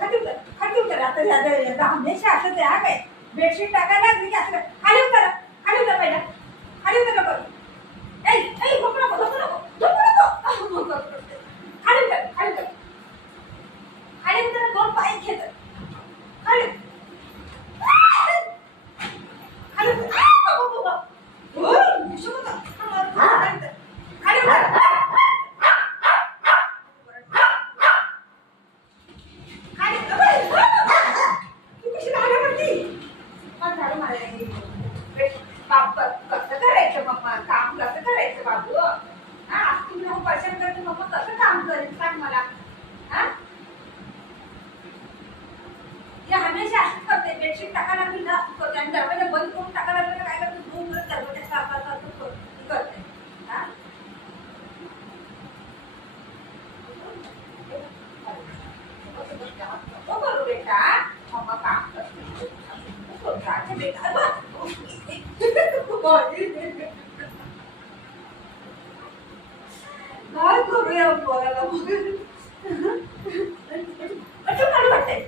खाली उतर आता हमेशा असंच आहे. काय बेडशीट टाकायला लागली की असं खाली उतर पहिला खाली उतर नको. झोपू नको खाली उतर दोन पाय घेत खाली कसं करायचं मम्मा काम कसं करायचं बाबू. आज तुम्ही नको परेशान करते मम्मा कसं काम करेल सांग मला. हमेशा असंच करते. बेडशीट टाकायला लागली ना करते आणि दरवाजा बंद करून टाकायला लागलं तर काय करते दोन दिवस दरवाजा करते. करू बेटा मम्मा काम करते बेटा. काय करूया बोलायला खाली वाटतंय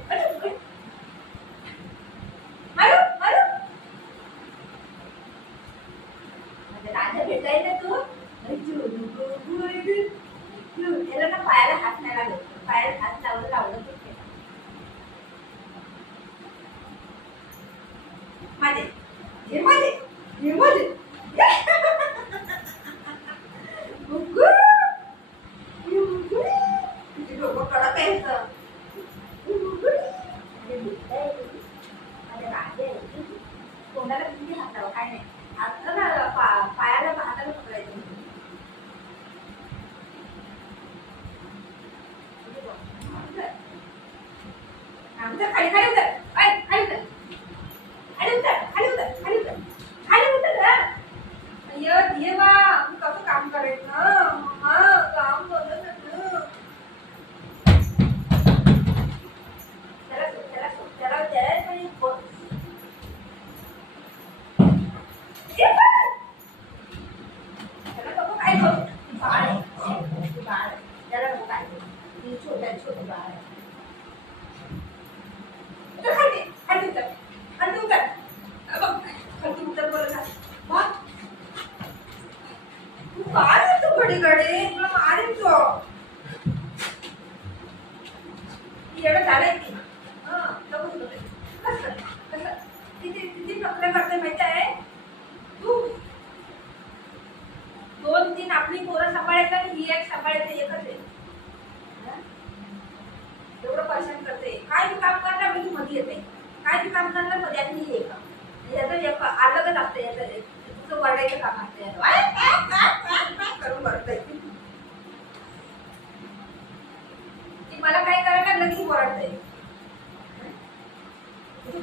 राजा भेटाय ना तू याला ना पायाला हात नाही लागत. पायाला हात लावलं माझे डोकं कडक यायचं. कोणाला किती हात लावा काय नाही. पायाला हाताला पकडायचं. खाली उतर ये बा कसं काम करायचं काम करत घडी तुला मारेन तो येणं झालंय की किती नखरे करते माहिती आहे तू. 2-3 आपली पोरं सांभाळायचं आणि ही एक सांभाळायचं एकच आहे. एवढं परेशान करते. काय तू काम करणार मी तू मध्ये येते. काय तू काम करणार मध्ये आणि हे याचं अलगच असतं. याचं तुझं वरडायचं काम असतं करून वरडतंय. मला काय करायला लागलं की वरडतंय.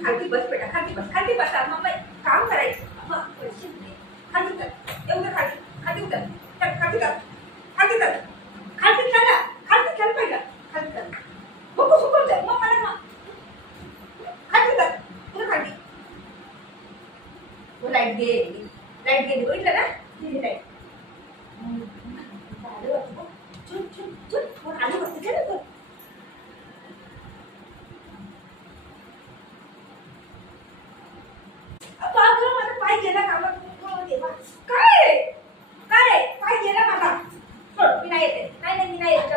खालती बस बेटा खालती बस मग काम करायचं. खाली उतर एवढं खाली उतर खाली चल पहिला खाली चल बघू सुकून जाईल मग मला खाली उतर तुझं खाली. लाईट गेली बघितलं ना लाईट आली बसते ना. माझा पाय गेला कामात काय गेला माझा. मी नाही येते मी नाही येत.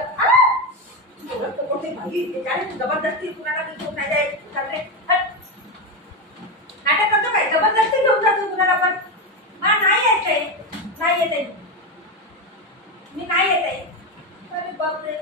जबरदस्ती कुणाला घेऊन नाही जायचं चाललंय. नाटक करतो काय जबरदस्ती घेऊन जातो कुणाला पण. मला नाही येते मी नाही येते. अरे बापरे